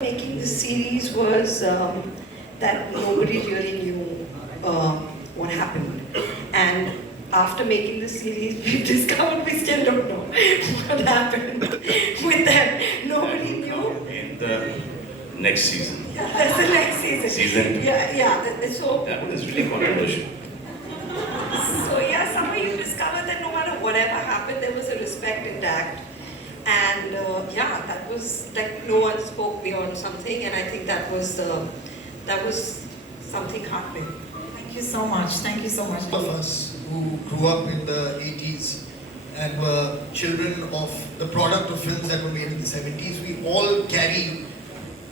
Making this series was that nobody really knew what happened. And after making the series, we've discovered we still don't know what happened with them. Nobody knew. In the next season. Yeah, that's the next season. Season 2. Yeah. So, That was really controversial. somehow you discovered that no matter whatever happened, there was a respect intact. And that was like no one spoke beyond something, and I think that was something heartening. Thank you so much. Thank you so much. All of us who grew up in the 80s and were children of the product of films that were made in the 70s, we all carry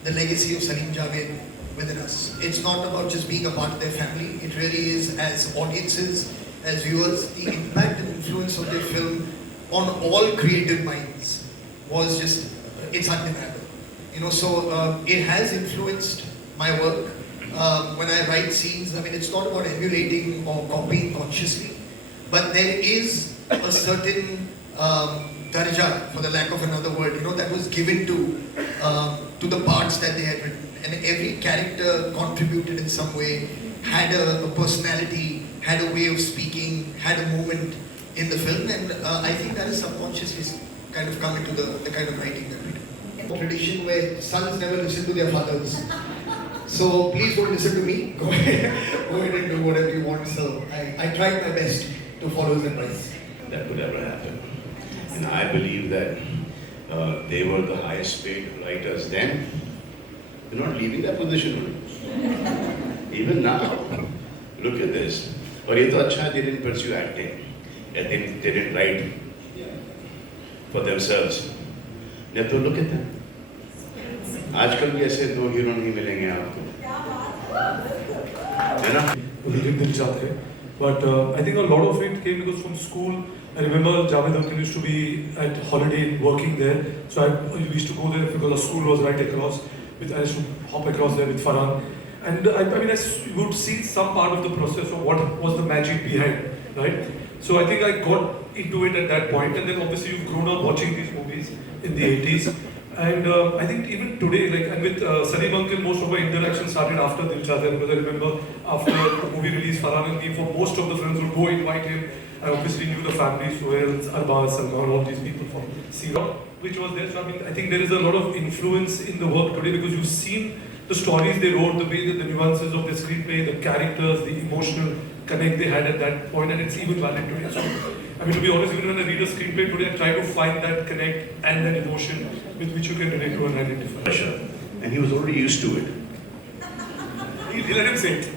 the legacy of Salim Javed within us. It's not about just being a part of their family. It really is, as audiences, as viewers, the impact and influence of their film on all creative minds was just, it's undeniable. So it has influenced my work. When I write scenes, I mean, it's not about emulating or copying consciously, but there is a certain darja, for the lack of another word, that was given to the parts that they had written. And every character contributed in some way, had a personality, had a way of speaking, had a moment in the film, and I think that is subconsciously kind of come into the kind of writing that we do. A tradition where sons never listen to their fathers. So please don't listen to me. Go ahead and do whatever you want. So I tried my best to follow his advice. That could ever happen. And I believe that they were the highest paid writers then. They're not leaving that position. Even now. Look at this. Or ye to acha they didn't pursue acting. And they didn't write for themselves. Now to look at them. आजकल भी ऐसे दो hero नहीं मिलेंगे आपको, है ना? But I think a lot of it came because from school. I remember Javed Uncle used to be at Holiday working there, so I used to go there because the school was right across. I used to hop across there with Farhan, and I would see some part of the process of what was the magic behind, right? So I think I got into it at that point, and then obviously you've grown up watching these movies in the 80s. And I think even today, and with Salim Uncle, most of our interaction started after Dil Chahta Hai, because I remember after the movie release, Farhan and me, for most of the friends would go invite him. I obviously knew the families, Sohail, Arbaz, Salman, all these people from C-Rock, which was there. So I think there is a lot of influence in the work today because you've seen the stories they wrote, the way that the nuances of the screenplay, the characters, the emotional connect they had at that point, and it's even valid today. So, to be honest, even when I read a screenplay today, I try to find that connect and that emotion with which you can relate to and identify. Pressure. And he was already used to it. He let him say it.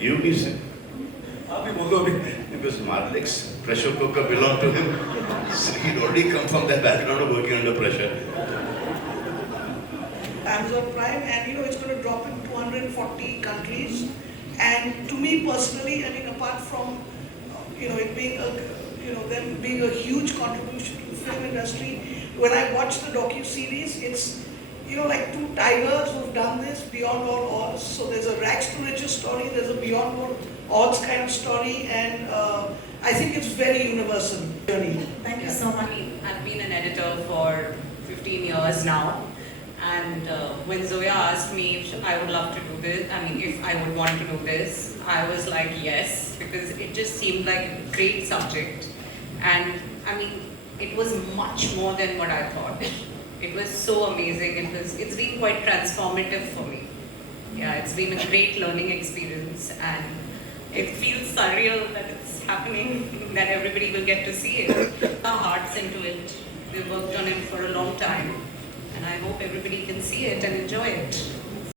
You be said. Because Malik's pressure cooker belonged to him. So he'd already come from that background of working under pressure. Amazon Prime, and it's going to drop in 240 countries. And to me personally, apart from it being them being a huge contribution to the film industry, when I watch the docu-series, it's like two tigers who've done this beyond all odds. So there's a rags to riches story, there's a beyond all odds kind of story, and I think it's very universal journey. Thank you so much. I've been an editor for 15 years now, and when Zoya asked me if I would love to do this, if I would want to do this, I was like yes, because it just seemed like a great subject, and it was much more than what I thought. It was so amazing. It's been quite transformative for me. Yeah, it's been a great learning experience, and it feels surreal that it's happening, that everybody will get to see it. Our hearts into it. We've worked on it for a long time, and I hope everybody can see it and enjoy it.